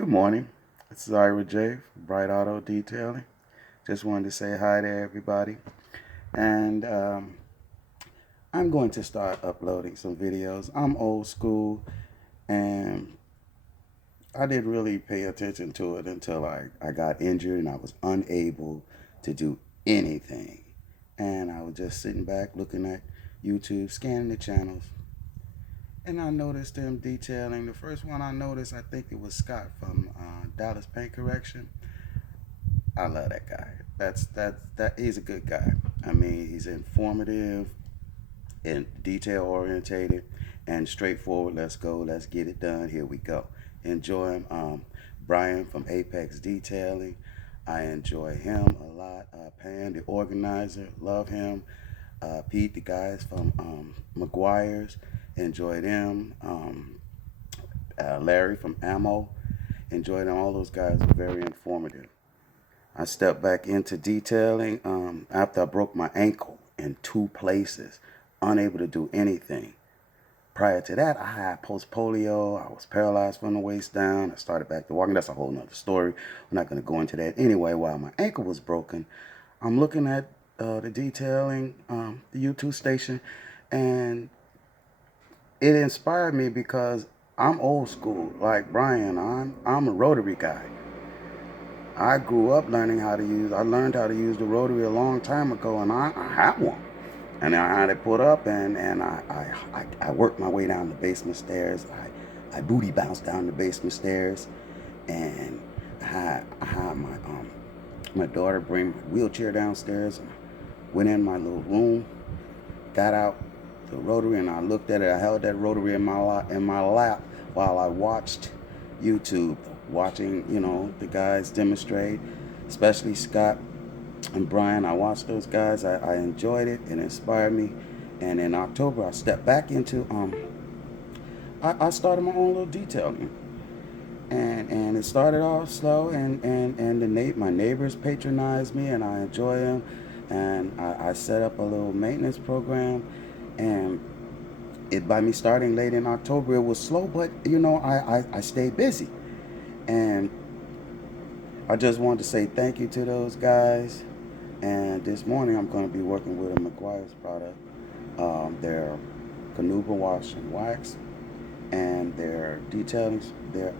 Good morning. This is Ira J from Bright Auto Detailing. Just wanted to say hi to everybody. And I'm going to start uploading some videos. I'm old school and I didn't really pay attention to it until I got injured and I was unable to do anything. And I was just sitting back looking at YouTube, scanning the channels. And I noticed them detailing. The first one I noticed, I think it was Scott from Dallas Paint Correction. I love that guy. That he's a good guy. I mean, he's informative and detail orientated and straightforward. Let's go. Let's get it done. Here we go. Enjoy him. Brian from Apex Detailing. I enjoy him a lot. Pan, the organizer, love him. Pete, the guys from McGuire's, enjoy them. Larry from Ammo, enjoy them. All those guys are very informative. I stepped back into detailing after I broke my ankle in 2 places, unable to do anything. Prior to that, I had post-polio. I was paralyzed from the waist down. I started back to walking. That's a whole nother story. We're not going to go into that. Anyway, while my ankle was broken, I'm looking at the detailing, the YouTube station, and it inspired me because I'm old school. Like Brian, I'm a rotary guy. I grew up I learned how to use the rotary a long time ago, and I had one. And I had it put up, and I worked my way down the basement stairs. I booty bounced down the basement stairs, and I had my daughter bring my wheelchair downstairs, and I went in my little room, got out the rotary, and I looked at it. I held that rotary in my lap while I watched YouTube, watching the guys demonstrate, especially Scott and Brian. I watched those guys. I enjoyed it. It inspired me. And in October, I stepped back into I started my own little detailing, and it started off slow, and my neighbors patronized me, and I enjoy them, and I set up a little maintenance program, and by me starting late in October, it was slow, but I stayed busy, and I just wanted to say thank you to those guys. And this morning, I'm going to be working with a McGuire's product, their Canuba wash and wax, and their detailing, their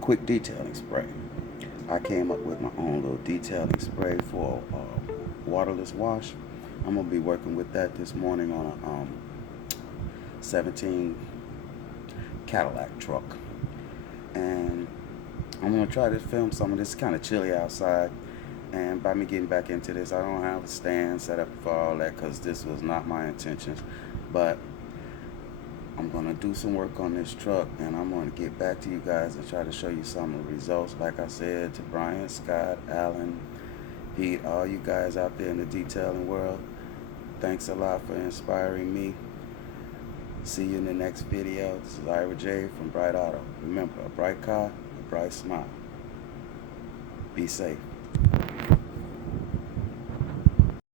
quick detailing spray. I came up with my own little detailing spray for waterless wash. I'm gonna be working with that this morning on a 17 Cadillac truck, and I'm gonna try to film some of this. Kind of chilly outside, and by me getting back into this, I don't have a stand set up for all that because this was not my intentions. But I'm gonna do some work on this truck, and I'm gonna get back to you guys and try to show you some of the results. Like I said to Brian, Scott, Alan, Pete, all you guys out there in the detailing world, thanks a lot for inspiring me. See you in the next video. This is Ira J from Bright Auto. Remember, a bright car, a bright smile. Be safe.